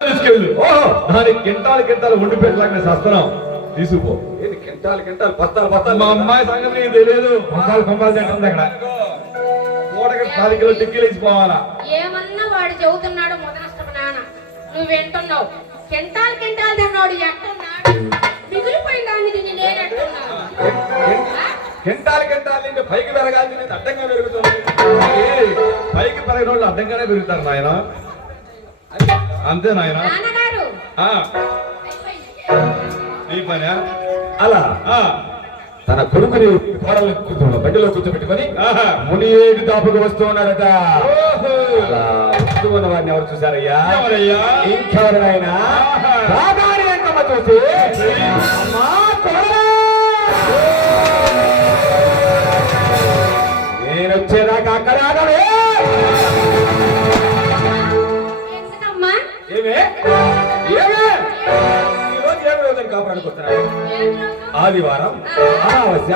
తీసుకెళ్ళు. దానికి quintal quintal వండి పెట్టలేక నేను సస్తున్నాం తీసుకుపో. ఏంటి కింటాలు కింటాలు బస్తాలు బస్తాలు? మా అమ్మాయి సంగతి నీకు తెలియదు. కొంపాలు కొంపాలు తింటుంది అక్కడ. పూటకి పది కిలో టిక్కీలు ఇచ్చిపోవాలా ఏమన్నా వాడు చెబుతున్నాడు మొదనష్టపు నాన్న. నువ్వు వింటున్నావు. కింటాల్ కింటాల్ తిన్నాడు ఎట్టున్నాడు మిగిలిపోయిన దాన్ని తిని నేను ఎట్టున్నాను కింటాలు కింటాలు నిండి పైకి పెరగాల్సి నేను అడ్డంగా పెరుగుతుంది. ఏ, పైకి పెరగిన వాళ్ళు అడ్డంగానే పెరుగుతారు నాయన. అంతే నాయన. నీ పని అలా. తన కొడుకుని కోడలు కూర్చో బండిలో కూర్చోబెట్టుకొని ఆహా. ముని ఏడు దాపుకు వస్తూ ఉన్నాడట. అలా వస్తూ ఉన్న వారిని ఎవరు చూసారయ్యా? ఇంకెవరినైనా చూసి! నేను వచ్చేదాకా అక్కడ ఆగవే ఆదివారం అమావాస్య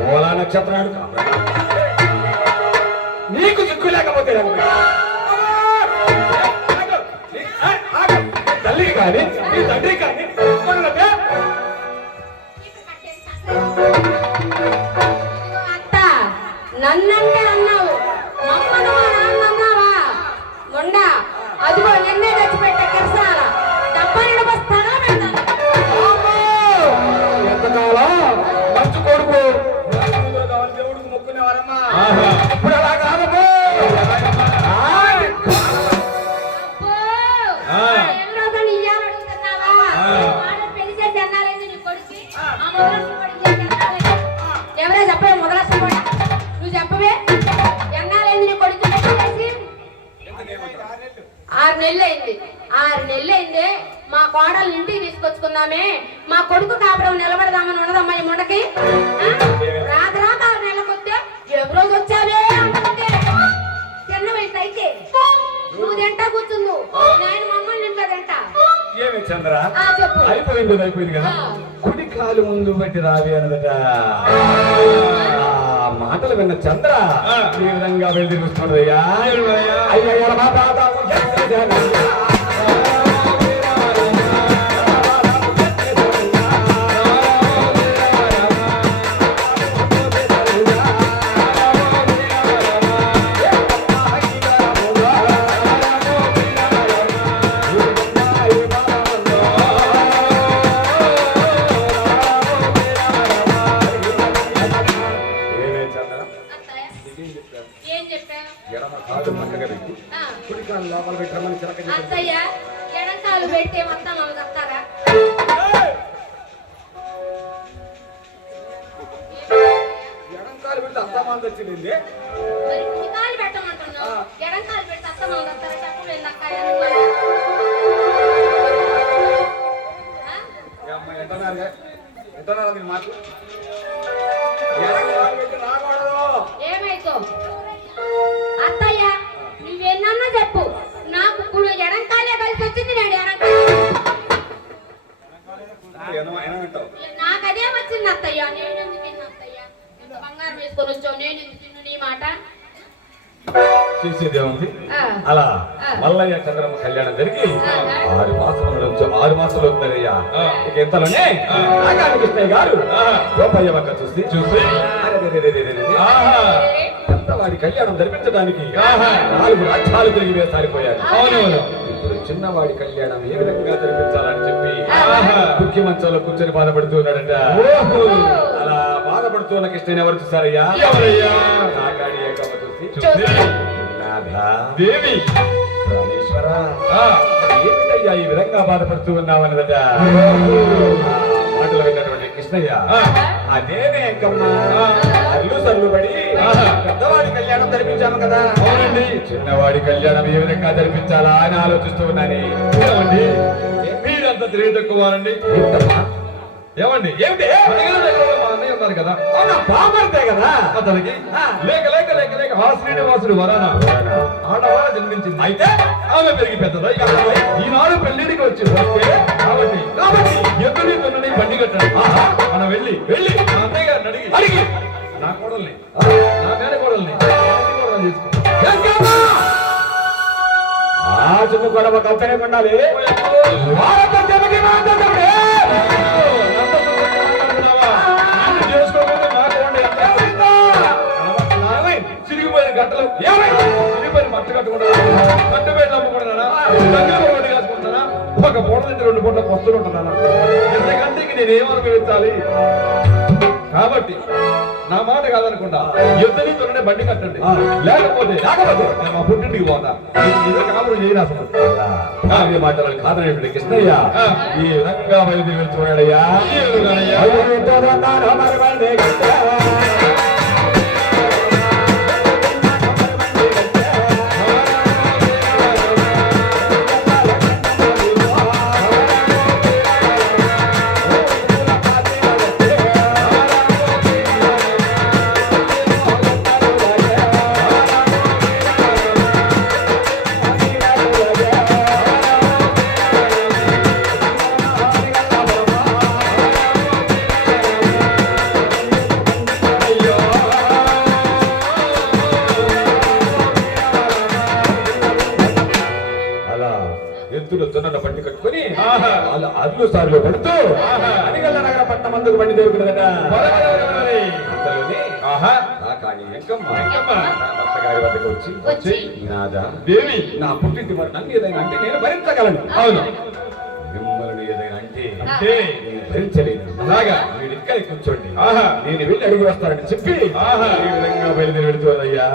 మూలా నక్షత్రాలు నీకు చిక్కు లేకపోతే రంగు. తల్లికి కానీ నీ తండ్రి కానీ నన్నంటే అన్నావు. మమ్మను చెప్పు. అయిపోయింది కదా, అయిపోయింది కదా ఆ. కుడి కాలు ముందు పెట్టి రావి అన్నదట ఆ మాటలు విన్న చంద్ర. ఈ విధంగా వెళ్ళి చూస్తున్నాడయ్యా ఏడువయ్యా? అయ్యయ్య మా తాత పెడితే మొత్తం మాకు వస్తారా ఎడం కాలు మరి కుడి కాలు పెట్టమంటున్నావు పెడితే అత్త మాకు వస్తారా చెప్పలేదు అక్కయ్య ఎంతన్నారు ఎంతన్నారు నీ మాటలు? ఏమో అయినా వింటావు. నాకు అదే వచ్చింది అత్తయ్య. నేను ఎందుకు తిన్నా అత్తయ్య? ఇంత బంగారం వేసుకొని వచ్చావు? నేను ఎందుకు తిన్ను నీ మాట? చేసేది ఏముంది? ఆ, అలా. మల్లయ్య చంద్రమ్మ కళ్యాణం జరిగి. ఆరు మాసాల నుంచి ఆరు మాసాలు ఆ. ఇక ఎంతలోనే నాగాని కృష్ణయ్య గారు. గోపయ్య పక్క చూసి చూసి. పెద్దవాడి కళ్యాణం జరిపించడానికి ఆహా. నాలుగు రాజ్యాలు తిరిగి వేసారిపోయారు. అవునవును. ఇప్పుడు చిన్నవాడి కళ్యాణం ఏ విధంగా జరిపించాలని చెప్పి ఆహా. ముఖ్యమంత్రులు కూర్చొని బాధపడుతూ ఉన్నాడంట. అలా బాధపడుతున్న కృష్ణని ఎవరు చూసారయ్యా దేవి. ప్రాణేశ్వర. ఆ, ఏమిటయ్యా ఈ విధంగా బాధపడుతూ ఉన్నావన్నదట ఆ మాటలు విన్నటువంటి కృష్ణయ్య. ఎంకమ్మ ఆ. అల్లు సర్లు పడి. పెద్దవాడి కళ్యాణం జరిపించాము కదా. అవునండి. చిన్నవాడి కళ్యాణం ఏ విధంగా జరిపించాలా అని ఆలోచిస్తూ ఉన్నాను. ఏమండి? మీరంతా తెలివి తక్కువారండి ఏమిటమ్మా? ఏమండి? ఏమిటి పదిహేను దగ్గరలో మా అన్నయ్య ఉన్నారు కదా? బాగుంటే కదా? అతనికి లేక లేక లేక లేక ఆ శ్రీనివాసుడు వరాన? ఆడవాళ్ళ జన్మించింది. అయితే ఆమె పెరిగి పెద్దదై? ఈనాడు పెళ్ళిడికి వచ్చి కాబట్టి కాబట్టి ఎద్దుని దున్నని బండి కట్టండి. మనం వెళ్ళి వెళ్ళి మా గారిని అడిగి అడిగి. నా కోడల్ని. నా మేన కోడల్ని ఉండాలి వారంతా జనకి మాత్రం తమ్ముడే. చిరిగిపోయిన గట్టలు ఏమైంది చిరిగిపోయిన మట్ట కట్టుకుంటా కట్టు వేళ్ళు అమ్ముకుంటున్నానా దగ్గర ఒకటి కాసుకుంటున్నానా ఒక పూట నుంచి రెండు పూట వస్తులు ఉంటున్నానా ఎంతకంటే ఇంక నేను కాబట్టి నా మాట కాదనుకుంటా ఇద్దరి తొలనే బండి కట్టండి. లేకపోతే లేకపోతే మా పుట్టింటికి పోతా. కాపురం చేయను అసలు? భార్య మాటలు కాదనేటువంటి కృష్ణయ్య. ఈ విధంగా బయలుదేరి చూడాడయ్యా. వచ్చి బండి నాదా దేవి నా పుట్టింటి వారు నన్ను ఏదైనా అంటే నేను భరించగలను అవును మిమ్మల్ని ఏదైనా అంటే అంటే నేను భరించలేదు అలాగా? మీరు ఇక్కడ కూర్చోండి ఆహా. నేను వెళ్ళి అడుగు వస్తానని చెప్పి ఆహా. ఈ విధంగా బయలుదేరి వెళుతుందయ్యా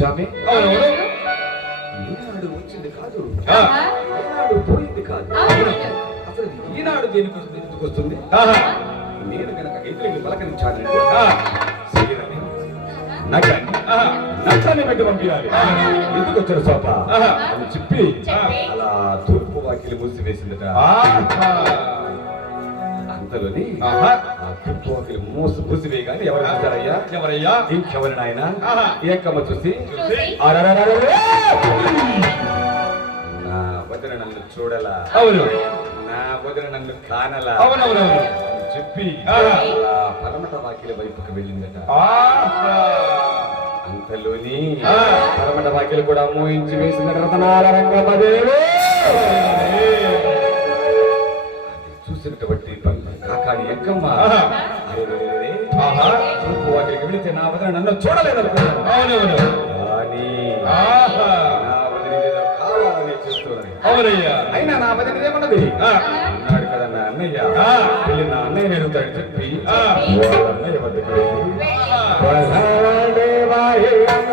అవునవును. ఈనాడు వచ్చింది కాదు ఆ. ఈనాడు పోయింది కాదు అవును. అసలు ఈనాడు దేనికి ఎందుకు వస్తుంది ఆహా. నేను కనుక ఎదురికి. సీరని నగని ఆహా. నచ్చని పెట్టి పంపించాలి ఎందుకు వచ్చారు సోప ఆహా. అని చెప్పి చెప్పి. అలా తూర్పు వాకిలి మూసివేసిందట. అంతలోని ఆహా. ఆ తూర్పు వాకిలి మూసి మూసివేయగానే ఎవరు చూశారయ్యా ఎవరయ్యా? ఇంకెవరి నాయన. ఏకమ్మ చూసి! నా వదిన నన్ను చూడలా. అవును. నా వదిన నన్ను కానలా. అవునవునవును. చెప్పి పరమట వాకిలి వైపుకి వెళ్ళిందట. అంతలోని. పరమట వాకిలి కూడా మోయించి వేసిన రతనాల రంగమదేవి చూసినటువంటి రే. ఆహా. తూర్పు వాకిలికి వెళితే నా వదిన నన్ను అవునవును కానీ. నా వదిన ఏదో కావాలని చూస్తున్నది అవునయ్యా. అయినా నా వదిన ఏమన్నది. అన్నాడు కదా నా అన్నయ్య. ఆ. వెళ్ళి నా అన్నయ్య అడుగుతాడని చెప్పి. అన్నయ్య వద్దకు వెళ్ళి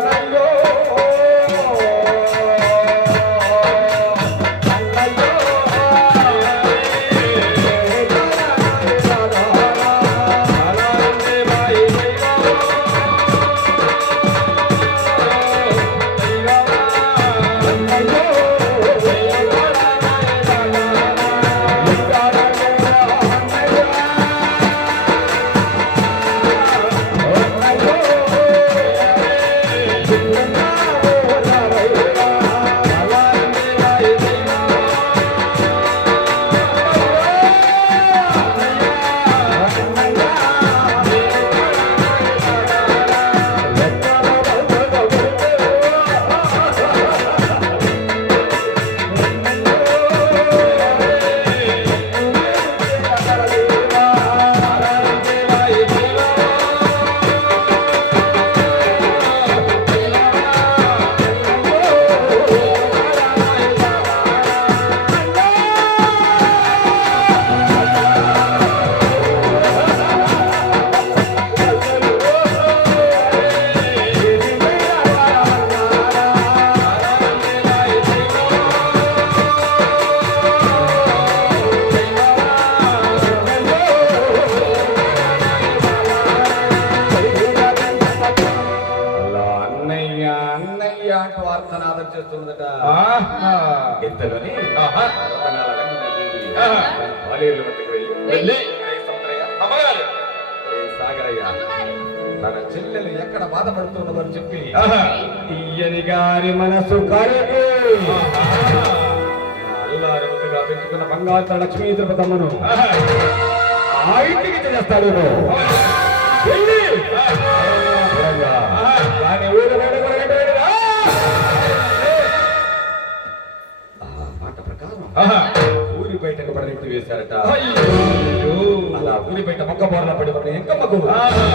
అమ్మగారు తన చెల్లెలు ఎక్కడ బాధపడుతున్నదో చెప్పి. తీయని గారి మనసు కరగి ఆహా. అల్లారు ముద్దుగా పెంచుకున్న బంగారు లక్ష్మీ తిరుపతమ్మను. ఆ ఇంటికి చేస్తాడు బయటకు పడనెత్తి వేశారట అయ్యో. అలా ఊరి బయట మొక్క బోర్ల పడి ఉన్న ఎంకమ్మకు ఆహా.